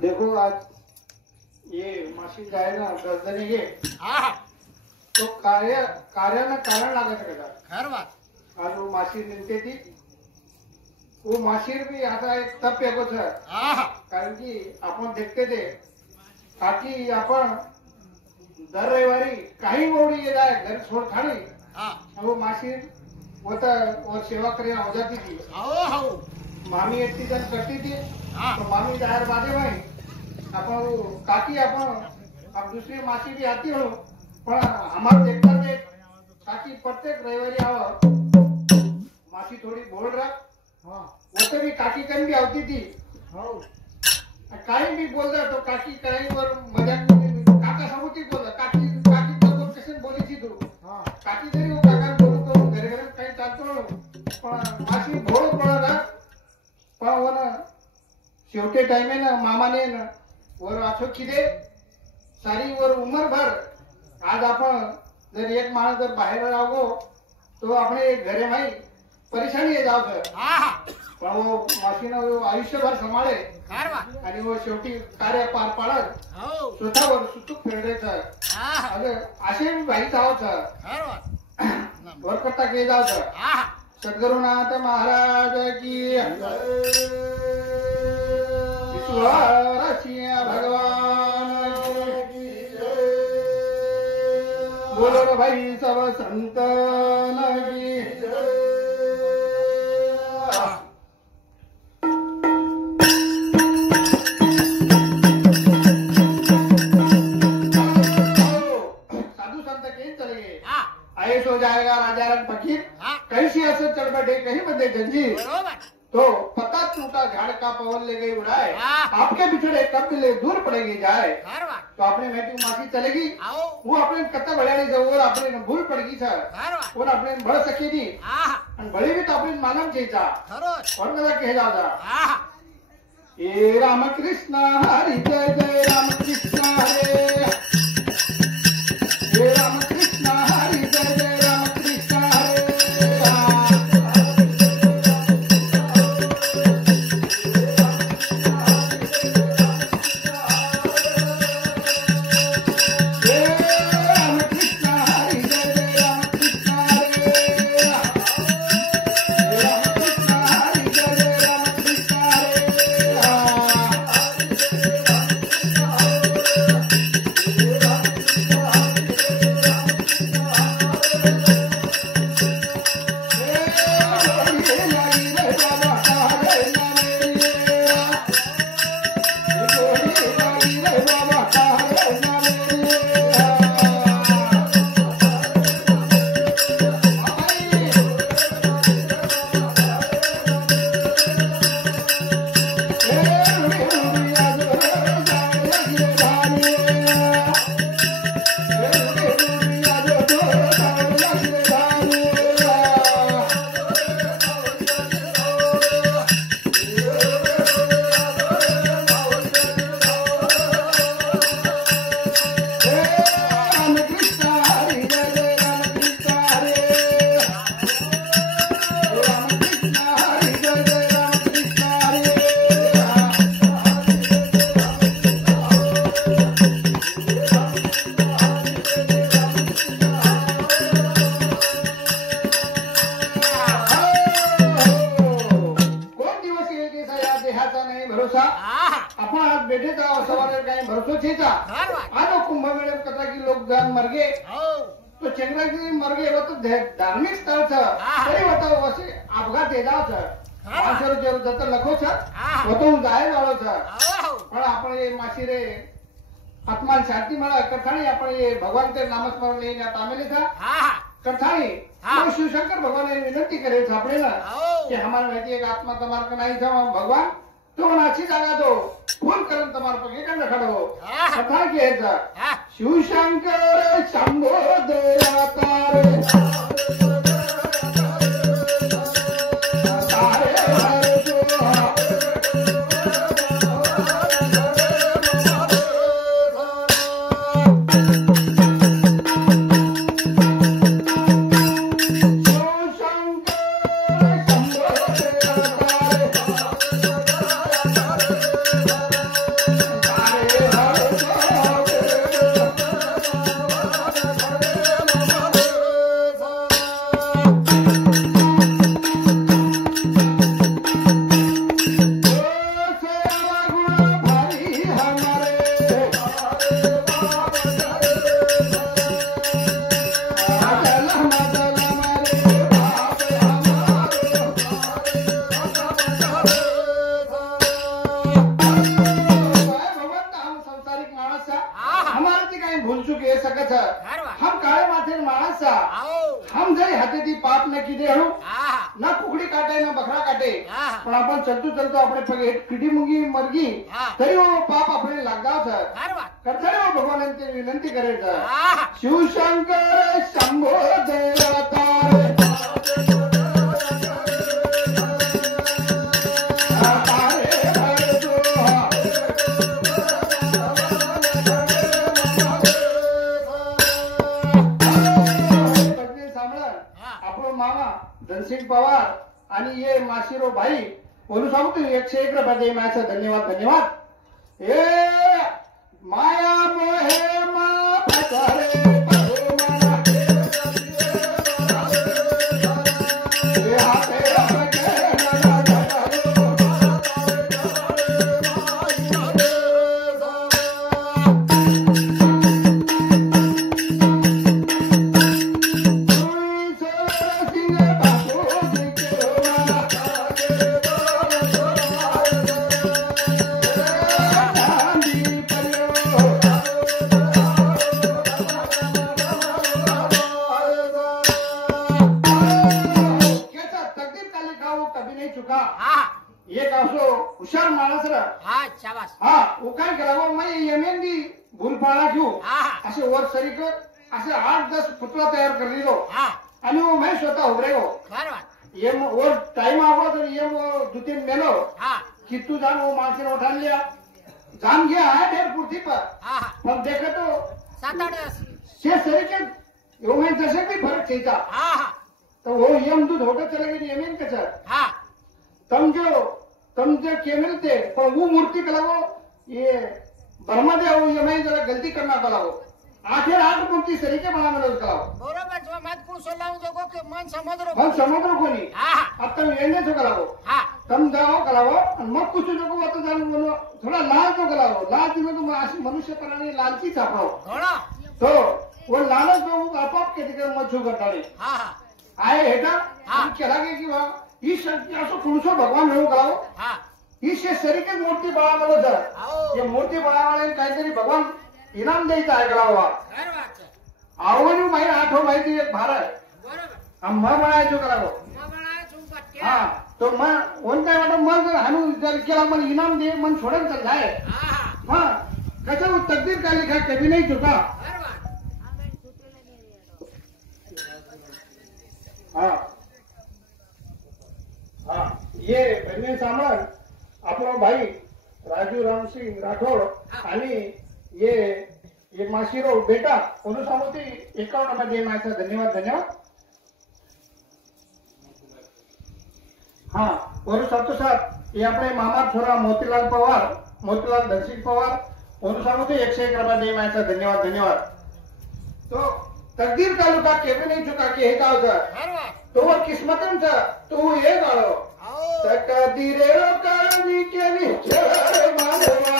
देखो आज ये मशीन जाए ना 10 दिन ये तो कार्यानं कारण लागत का आज वो मशीन निघते ती वो मशीन भी आता एक तप येतो सर कारण की आपण देखते ते काकी आपण दर रविवारी काही मोडी येत आहे घर सोड खाली वो मशीन होता और सेवा करे हो जाती थी मामी एकटी जण करती थी तो मामी जाहिर बादे भाई आपण काकी आपण अब दूसरी मासी भी आती हो पण हमारे देखता थे काकी प्रत्येक रविवारी आवा मासी थोड़ी बोल रहा वो तो भी काकी कन भी आती थी काही भी बोल रहा तो काकी काही वर मजाक में काका समोती बोल काकी काकी तो कसे बोली थी तू काकी जरी वो काका बोलू तो घरे घरे काही चालतो पण मासी भोळ पडला पण वो ना शेवटे टाइम है ना मामाने ना वर आठो किदे सारी वर उमर भर आज आपण जर एक माणूस जर बाहेर राहतो तो आपले घरे माई परेशानी आहे जाव पण वो मासीना आयुष्यभर सांभाळे आणि वो शेवटी कार्य पार पाडत स्वतःवर सुतूक फेडायचं अगं असे भाई जावचं वरकट्टा के जावचं सद्गुरुनाथ महाराज की ईश्वर भगवान बोलो रे भाई सब संतन की साधु संत कहीं चले गए आयुष हो जाएगा राजा रंग फकीर कहीं से असर चढ़ बैठे कहीं बंदे जंजीर तो पता टूटा झाड़ का पवन ले गई उड़ाए आपके बिछड़े कब मिले दूर पड़ेगी जाए तो अपने मैट्रिक मासी चलेगी वो अपने कत्ता बढ़िया जाऊ और अपने भूल पड़गी सर और अपने बढ़ सकेगी आणि बळी भी तो अपने मानव जायचा और मला कहे जाता हे राम कृष्ण हरी जय जय राम कृष्ण हरे हे राम कृष्ण हरी जय जय राम कृष्ण हरे तो चंद्रगिरी मर गए वो तो धार्मिक स्थळ छ तरी होता वसे अपघात येदाव छ माणसर जर जत लखो छ वो तो जाय वाळो छ पण आपण ये मासी रे आत्मा शांती मला कथाणी आपण ये भगवान के नामस्मरण लेने तामेले था कथाणी तो शिवशंकर भगवान ने विनंती करे छ आपले ना कि हमारा माहिती एक आत्मा तमार का नहीं था भगवान तो अच्छी जागा दो फोन करन तमार पगे कंड खड़ो कथा के छ शिवशंकर शंभो दया तारे हम जाई हाते ती पाप न किदे हळू ना कुकडी काटे ना बकरा काटे पण आपण चलतो चलतो आपले पगे किडी मुंगी मरगी तरी वो पाप आपले लागदाव सर करता रे भगवानांची विनंती करायचं शिवशंकर शंभो देवतार धनसिंग पवार आणि ये माशिरो भाई बोलू सांगतो 101 रुपये दे माझा धन्यवाद धन्यवाद ए माया मोहे मा पचारे एक असो हुशार माणूस वो काय करावं मैं यमेन दी भूलपाळा घेऊ असे वर सरी कर असे 8-10 पुतळा तयार कर दिलो आणि वो मैं स्वतः उभरे हो ये वर टाइम आवा तर ये दुतीन मेलो कि तू जान वो माणसे उठान लिया जान गया है ढेर पुरती पर हम देखे तो 7-8 से सरी के यो मैं दशक भी फर्क चाहिए तो वो यम दूध होकर चले गए यमेन के सर तम जो केमिल थे पर वो मूर्ति कलावो ये बर्मा दे हो ये मैं जरा गलती करना कलावो आखिर 8 मूर्ति सरीके बना मिलो कलावो बरोबर जो मत को सोलाऊ जगो के मन समुद्र कोनी अब तम येने तो कलावो तम जाओ कलावो मत कुछ जगो तो जान बोलो थोड़ा लाल तो कलावो लाल में तो मनुष्य प्राणी लालची छापो तो वो लालच जो आपाप के दिखे मत छू करता नहीं आए हेटा हम केला के कि वा ही शक्ती असो पुरुषो भगवान मिळू करावं ही शरीरच मूर्ती बळावलं जर ये मूर्ती बळावल्याने काहीतरी भगवान इनाम द्यायचं आहे करावा आवडू माहिती आठव माहिती एक भारत म्हणायचो करावं हा तो मन कोणत्या वाटत मन जर हाणू जर केला मन इनाम दे मन सोडून तर जाय हा कसं तकदीर का लिखा कभी नहीं चुका हाँ हाँ ये बहने सांभाळ आपला भाई राजू रामसिंग राठोड आणि ये माशिरो बेटा कोण सांगते 51 मध्ये माझा धन्यवाद धन्यवाद हाँ और साथो साथ ये अपने मामा छोरा मोतीलाल धनसिंग पवार कोण सांगते 101 रुपये माझा धन्यवाद धन्यवाद तो तकदीर का लुका केवे नहीं चुका के हे गाव तो वो किस्मतन था तो वो ये गाड़ो तकदीरे करनी के नीचे मानवा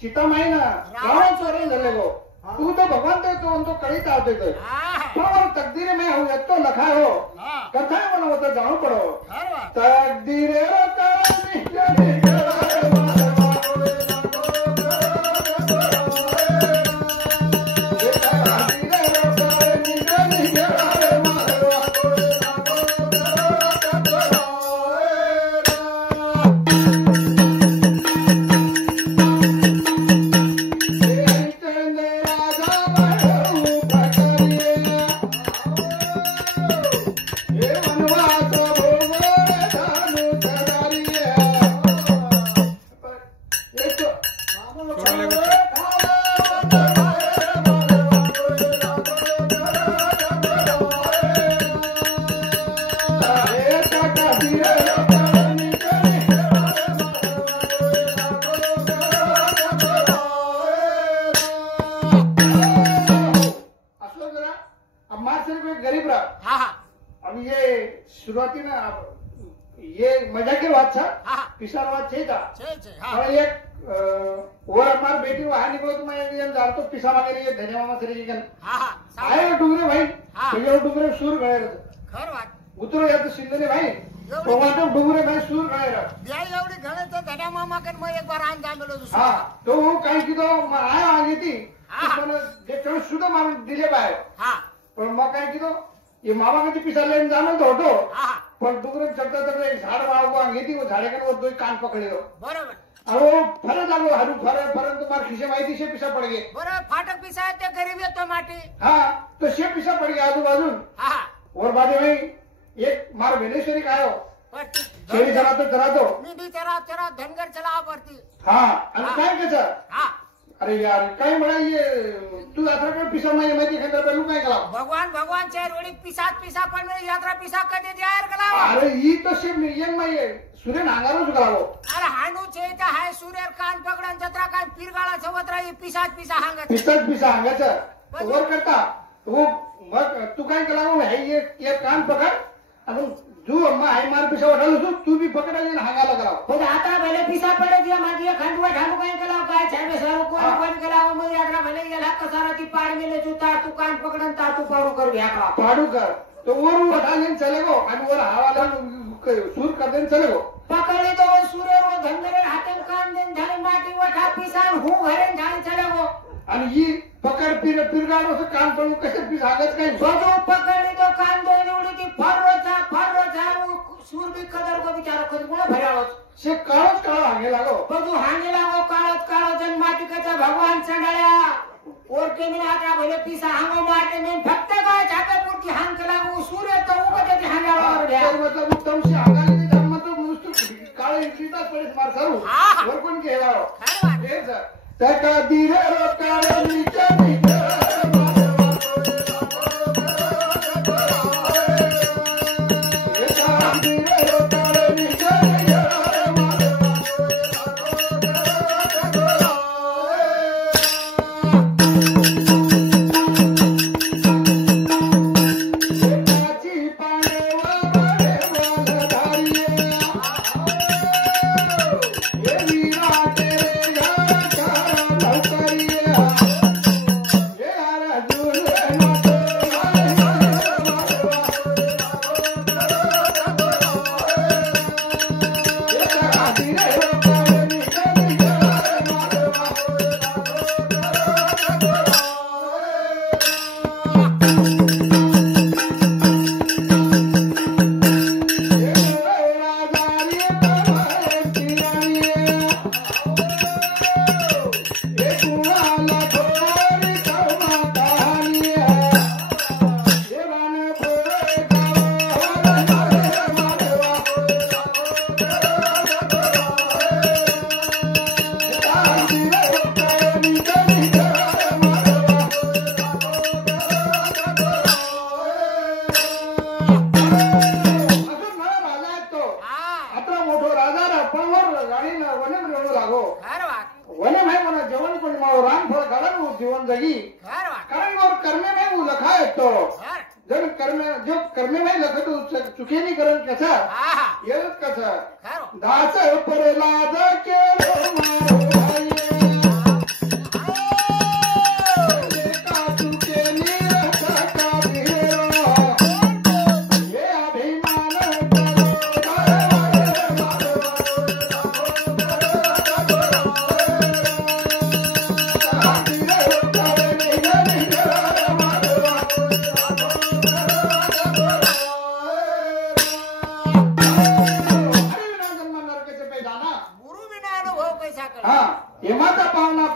सीतामाई ना रावण चोरण झाले गो तू तो भगवान तो कळीत आवते तो तकदीर में हो तो लखा हो कथा मला होता जाणू पडो तकदीर સુરવાતીના એ મજાકી વાત છે હા પિસાર વાત છે તા છે હા પણ એક ઓર અમાર બેટી આ નીકળો તો મેં એમ જાણતો પિસા માંગે રહી ધન્યવાદ કરી કે હા આયો ડુંગરે ભાઈ હા. પેલો ડુંગરે સુર ગળે ખર વાત ઉતરો યા તો સિંધને ભાઈ તો વાતો ડુંગરે ભાઈ સુર ગળે બે એવડી ઘણે તો ધડા મામા કે મેં એકવાર આન જામેલો છું હા તો હું કઈ કીધો આયો આગેથી હા. મને જે કણ સુધા મારું દિલે બાય હા પણ મેં કઈ કીધો એ મામા કદી પિસા લઈને જાનો તો હતો હા પણ ડુંગરે ચડતા ચડતા એક ઝાડ વાળવા આગેથી હું ઝાડે કને દોઈ કાન પકડ્યો બરોબર હવે ફરે લાગો હારું ફરે ફરે તો માર ખિસ્સે માહિતી છે પિસા પડી ગઈ બરોબર ફાટક પીસાય તે ગરીબી તો માટી हाँ तो से पीछा पड़ गया आजू-बाजू હા और बाजू में एक मार बेनेश्वरी का आयो चेरी પણ चला तो મીઠી ચરા ચરા ધનગર ચલાવવા પડતી हाँ અને हाँ। काय के सर હા अरे यार काय बड़ा ये तू यात्रा कर पीछा में माहिती खंडर पेलू काय कला ભગવાન ભગવાન છે રોડી પીસા પણ મેં યાત્રા પીસા કરી દે યાર કલાવા अरे ये तो से मिलियन में ये सूर्य नांगारो जुगलावो अरे हानू છે તે હાય સૂર્ય કાન પકડન જત્રા કાન પીરગાળા છવત્રા એ પીસા હાંગત पीछा आंगा सर और करता वो मग तू काय कलावो है ये कान पकड़ अब जो अम्मा है मार पीछा उठालो तू तू भी पकड़ ले हांगा लगाओ ખુદ આતા ભલે પીસા પડે દિયા માજી ખાંડવા ઠાણું કઈ કલાવ કાય છે બે સારું કોઈ કલાવ મે યાત્રા ભલે યાર હક સારાથી પાડ મેલે જૂતા તું કાન પકડન તા તું પાડું કર ભ્યાકડા पाडू कर तो वो उठा लेने चलेगो आणि वर हवाला सूर कर देने चलेगो પકડી તો સૂર્ય રો ધંગરે હાથે કાન દેન ધારી માટી વઠા પીસા હું ઘરે ધારી ચલેગો आणि ही पकड पिरगाडो से काम पण कसे पिसागत काय બધું પકડી તો કાન દોઈને ઉડી તી ફરરો છા સૂર બી કદર કો બિચારો ખુદ કોણ ભરાવો से काळच काळ हागे लागो બધું હાંગે લાગો કાળો જન માટી કચા ભગવાન ચડાયા ઓર કે મે આટા ભલે પીસા હાંગો માટે મે ફક્ત કા છાપે પૂરતી હાંગ લાગો સૂર્ય તો હું કદે હાંગાવા तर રહ્યા मतलब उत्तम से हागाली धर्म तो नुसतं काळ इंट्रीता पडेस मार सारू हा. वर कोण केलारो ખરી વાત हे सर तका धीरे रो काळ नीचे नीचे जीवन जगी कारण और कर्मे में वो लखा है तो जब कर्मे में लखा तो चुके नहीं करण कसा ये कसा दास परलाद के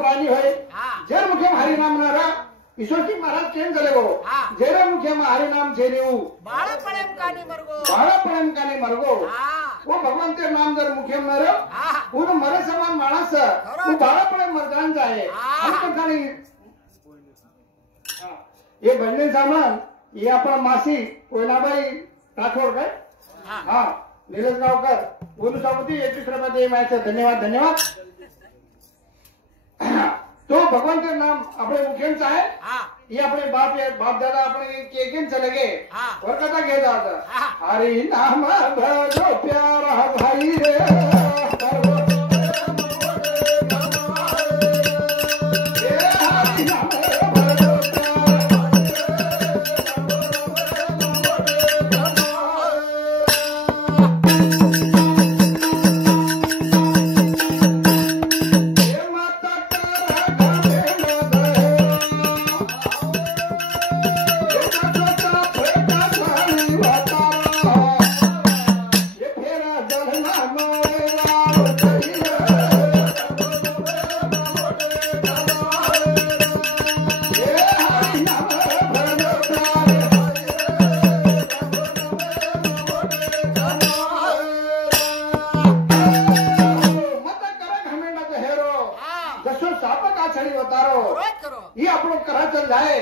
प्राणी होय जर मुख्य हरिनाम नारा ईश्वरजी महाराज केम झाले गो जर मुख्य हरिनाम छेनेऊ बाळपणम काने मरगो वो भगवान ते नाम जर मुख्य मर पूर्ण मरे समान माणस वो बाळपणम मरदांचा आहे आणि काने ये बनले सामान ये आपण मासी कोयनाबाई राठोड काय हा निलेश गावकर बोलू सावती 21 रुपये माझे धन्यवाद धन्यवाद तो भगवान के नाम अपने मुख्यांचं आहे हा ये अपने बाप दादा अपने केकेन चले गए हा और कथा घे जाता हा हरि नाम भजो प्यारा भाई रे हरि नाम भजो ये આપણો કરાચલ જાય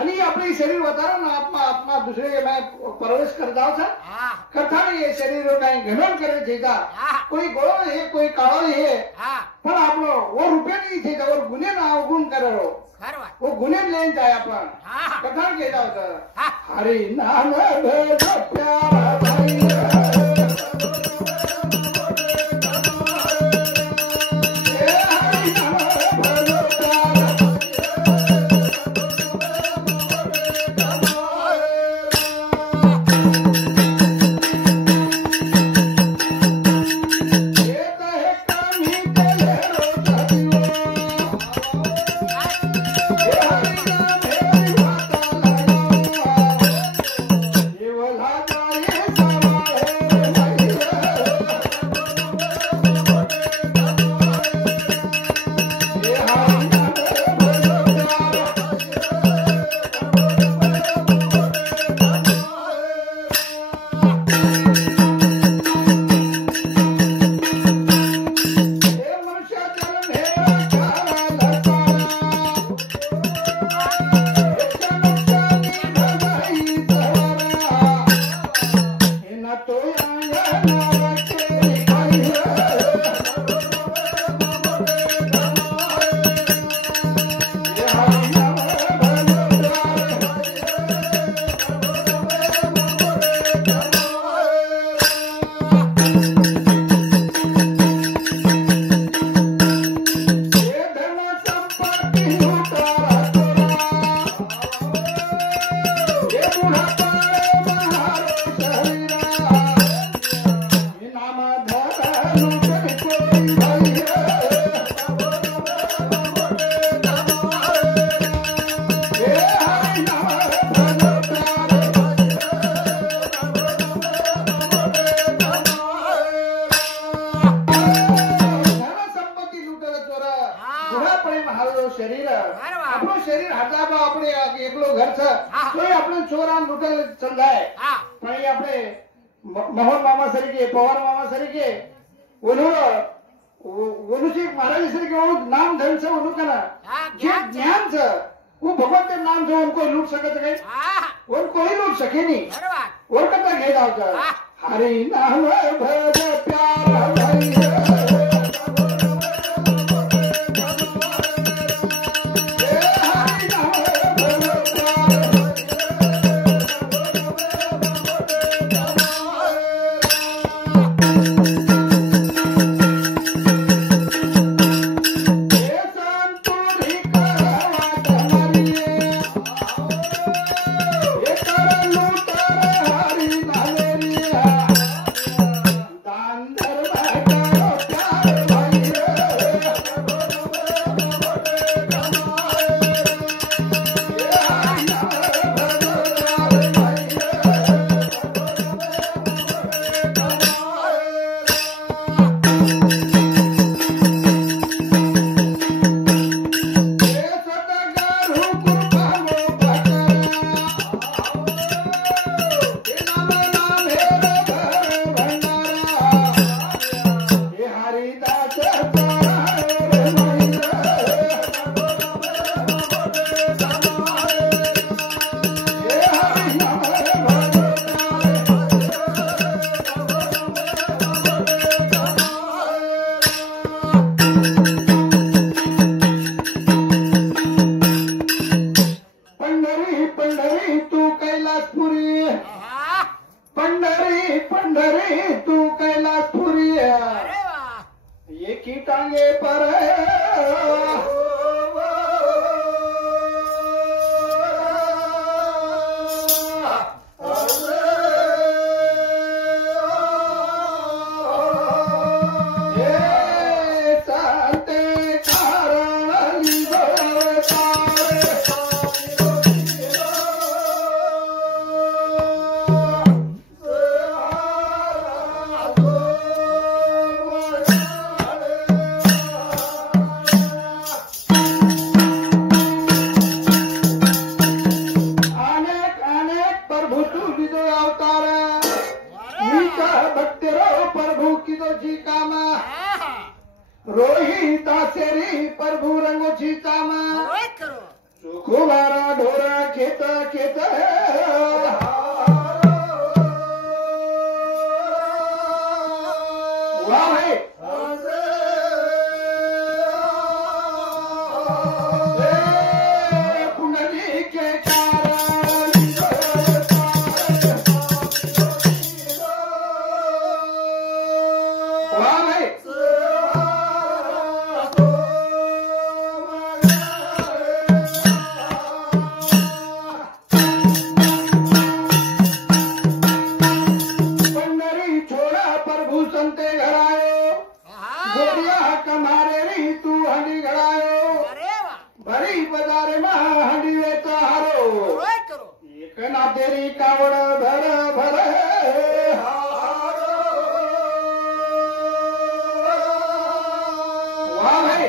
અને એ આપણી શરીર વધારો ને આત્મા આત્મા दूसरे में प्रवेश कर जाओ છે हा कथा ये शरीर कहीं घमंड करे छेगा हा कोई गोळो है कोई काळो है हा पण आपलो वो रुपये नहीं छेगा और गुन्हे ना अवगुण करो खरवा वो गुन्हे लेन जाए अपन हा कथा के जाओ छ हा हरि नाम भज प्यारा भाई शरीर આપણું શરીર હાથામાં આપણે એકલો ઘર છે તોય આપણે ચોરાન લૂંટેલ ચંદાય પણ એ આપણે મોહન મામા તરીકે પવાર મામા તરીકે ઓનું છે મહારાજ તરીકે ઓનું નામ ધન છે ઓનું કના જે જ્ઞાન છે वो भगवान के नाम जो उनको लूट सके थे उनको ही लूट सके नहीं और कथा घे जाओ हरि नाम भज प्यारा भाई दान धर्म करो सुखुबारा ढोरा खेत खेत वाह भाई कुंडली के वाह भाई पंडरी छोड़ा प्रभु संते घर आयो गोरिया कमारे री तू हंडी घड़ायो अरे वाह भरी बाजार में हंडी वेचा हारो रोय करो एक ना तेरी कावड़ भर भर वाह भाई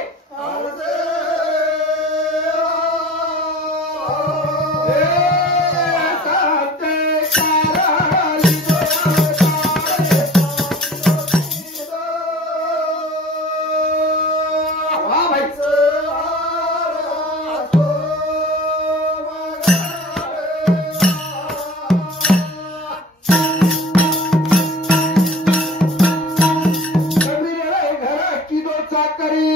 वाह भाई घर की दो चाकरी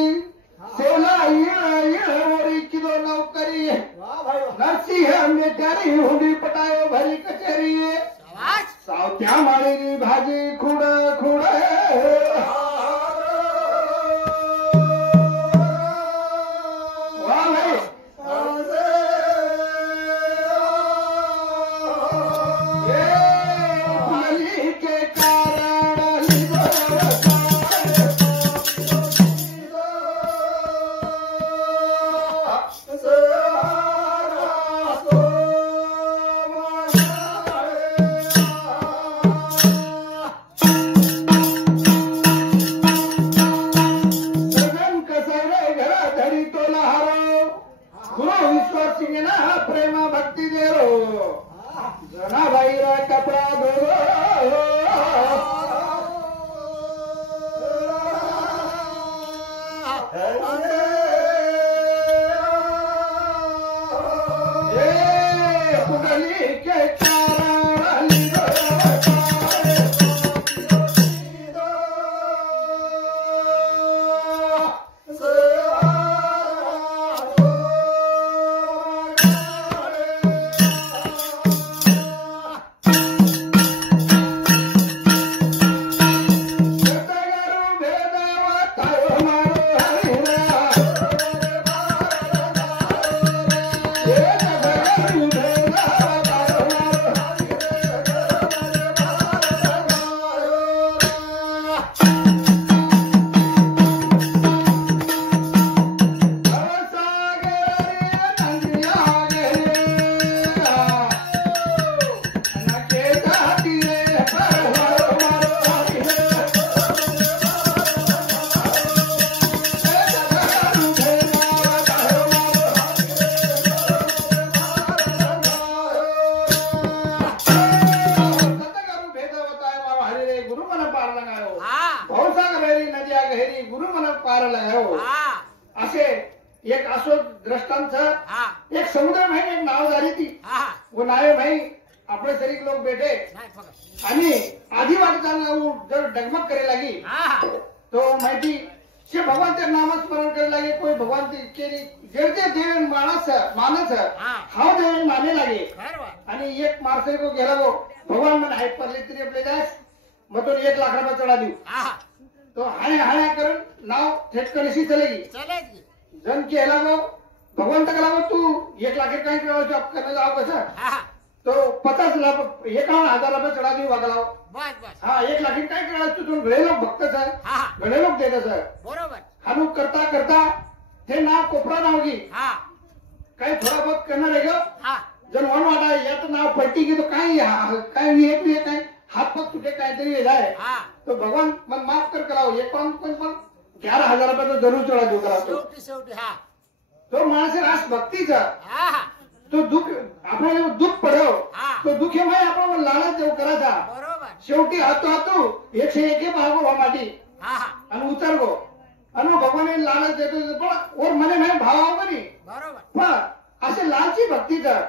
सोला येळी की दो नौकरी नरसी है मेट्यारी हुंडी पटायो भरी कचेरी शाबाश सावत्या माळी भाजी खुड खुड वाह भाई फुलली के कारण सगन कसरे घरा धरी तोला हारो गुरु विश्वास सिंह ना प्रेमा भक्ती देरो जना भाईरा कपड़ा धोरो ए कुंडली के कारण पार लगायो असे एक असो दृष्टांत एक समुद्र भाई एक नाव झाली ती वो नावे भाई अपने शरीर लोग बैठे आणि आधी वाटताना वो जर डगमग करे लगी तो माहिती से भगवान ते नामस्मरण करे लगे कोई भगवान के जड़ते देव मानस हाव देव माने लगे आणि एक माणसे को गेला वो भगवान मन हाय परले तरी आपले जास मग तो 1 लाख रुपये चढा देऊ तो हाय करून नाव थेट करेसी चलेगी जन केला वो भगवान तक लावो तू 1 लाख काय करावं जॉब करने जाओ कसं तो 50 लाख 51,000 रुपये चढा देऊ वागलाव हा 1 लाख काय करावं तू तुम घरे लोक भक्त सर घरे लोक देत सर बरोबर हानू करता करता ते नाव कोपरा नाव गी काही थोडा बहुत करणार आहे ग जन वन वाटा यात नाव पलटी की तो काय ये काय हाथ पग तुझे काहीतरी वेगळा आहे तो भगवान मन माफ कर कराओ ये पण 11,000 रुपये तो जरूर चढा देऊ करा तो माणस रास भक्तीचा तो दुःख आपल्याला दुःख पडव तो दुःख हे माय आपण लालच देऊ करायचा शेवटी हातो 101 भागो माटी आणि उतर गो आणि भगवान लालच देतो पण और मने नाही भाव बनी बरोबर पण असे लालची भक्ती कर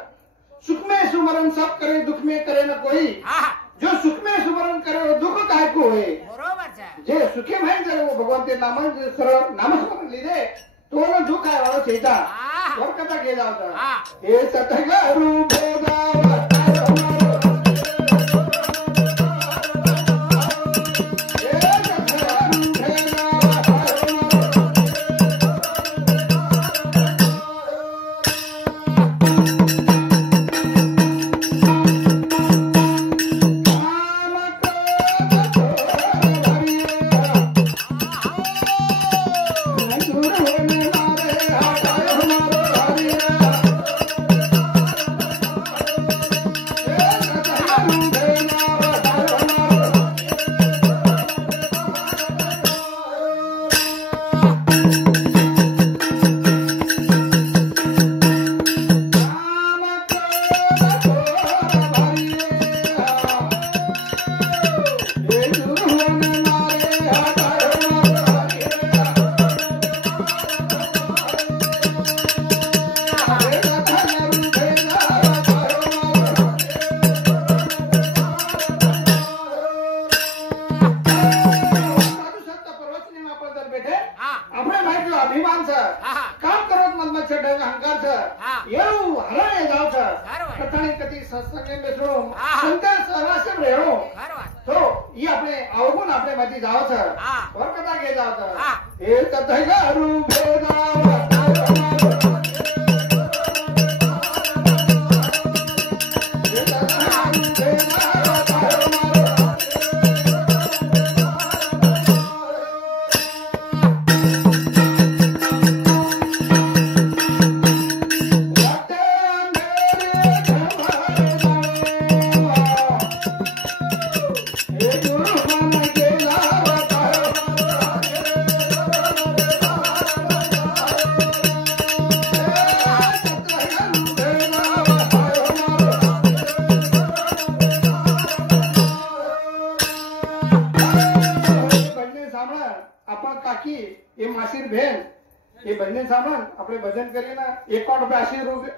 सुख में सुमरण सब करे दुख में करे न कोई जो सुख में सुमरण करे वो दुख काय को होय बरोबर છે जे सुखे माहिती जर वो भगवान ते नाम सरळ नामस्मरण लिहिले तो न दुख आहे वाळो चेता वर कथा गेला होता हे सतगुरु भेदावतार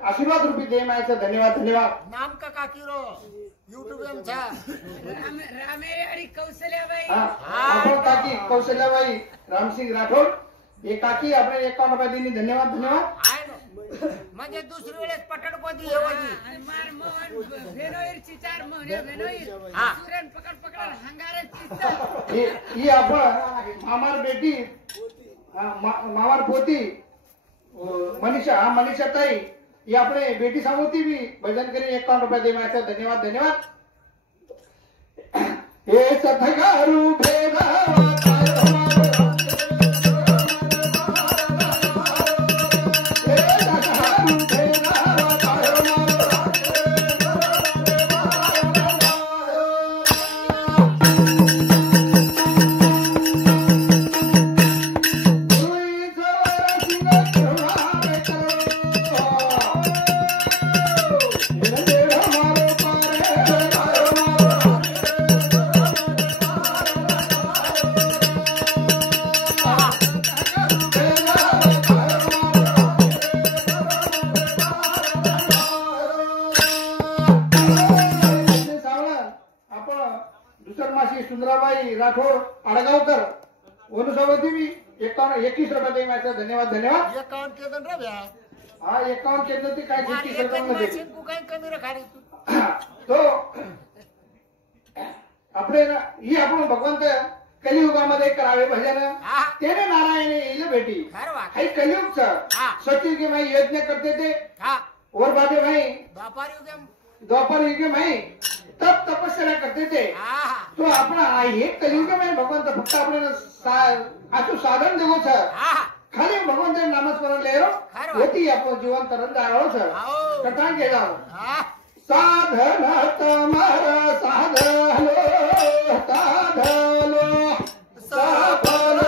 आशीर्वाद रूपी दे मायचं धन्यवाद धन्यवाद नाम का काकीरो YouTube एम था रामेरी कौशल्याबाई आपण काकी कौशल्याबाई रामसिंग राठोड हे काकी आपण 51 रुपये दिनी धन्यवाद धन्यवाद म्हणजे दुसरी वेळेस पटड कोदी हेवाजी मार मोहन भेनोईरची 4 महिने भेनोईर सुरेन पकड पकड हंगारे चित्त ही आपण मामार बेटी मामार पोती मनीषा ताई ही आपले बेटी सामोती भी भजन करी 51 रुपये दे मायचा धन्यवाद धन्यवाद हे सतगुरु भेदावतार राठोड आडगावकर वनुसवती मी 21 रुपये दे मायचा धन्यवाद धन्यवाद 51 केदन रे भ्या हा 51 केदन ती काय 21 रुपये मध्ये तू काय कमी रे खाडी तो आपले ही आपण भगवंत कलियुगामध्ये करावे भजन तेने नारायण येईल भेटी हे कलियुगचं सत्य के भाई यज्ञ करते थे और बाटे भाई द्वापर युग में तब तपस्या करते थे तो अपना हे कलियुग में भगवंत फक्त आपल्याला आचू साधन देवो छ खाली भगवंत नामस्मरण लेरो होती आपण जीवन तरंग जाळो छ कथा केला साधन तमारा साधलो साधलो सफल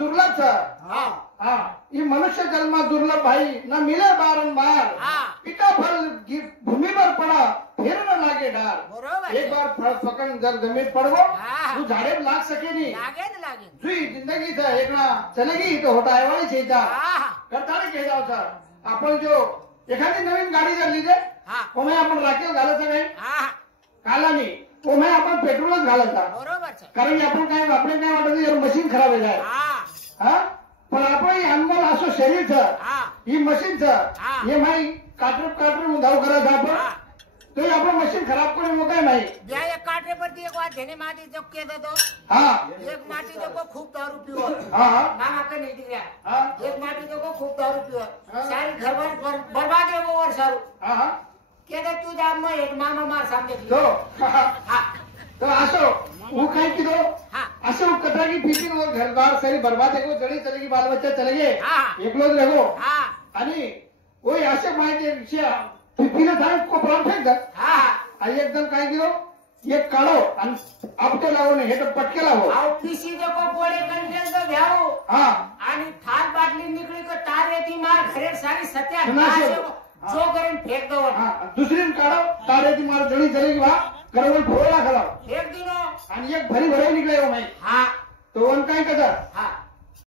दुर्लभ ये मनुष्य जन्म दुर्लभ भाई न मिले बारंबार पिता फल भूमि पर पड़ा फिर न लागे डार एक बार फल पकड़ जर जमीन पड़वो तू झाड़े लाग सके नहीं जुई जिंदगी था एक ना चलेगी तो होता है वाली चीज करता नहीं कह जाओ सर आपण जो एखादी नवीन गाडी जर लीजे ओमे आपण राखेल घालायचं नाही काला नाही ओमे आपण पेट्रोलच घालायचा कारण की आपण काय आपले काय वाटत मशीन खराब आहे जाय हा पण आपण अनमोल असो शरीरचं ही मशीनचं हे माही काटर धाव करायचं आपण तो आपण मशीन खराब करे मग काय नाही एक काटरे परती एक बार घेणे माटी जो के दो एक माटी जो खूप दारू पियो मामा का नहीं दिया एक माटी जो खूप दारू पियो सारी घर बर्बाद है वो और सारू के दे तू जाम में एक मामा मार सामने तो असो वो काय की दो असो कथा की पीछे वो घर बार सारी बर्बाद है वो जड़ी चलेगी बाल बच्चा चलेगे एकलोच रहो आणि वो असे माहिती विषय पिपीला झाड कोपरावर फेकतात आणि एकदम काय केलो एक काढो आणि आपटे लावून हे तर पटके लावो पीसी देखो पोळे कंटेल तो घ्याओ आणि थाल बाटली निकली को तार येती मार घरे सारी सत्या जो करेन फेक दो दुसरी काढो तार येती मार जड़ी चलेगी वा करवल फोडला खलाव फेक दिनो आणि एक भरी भराई निकले हो माई तो वन काय कदा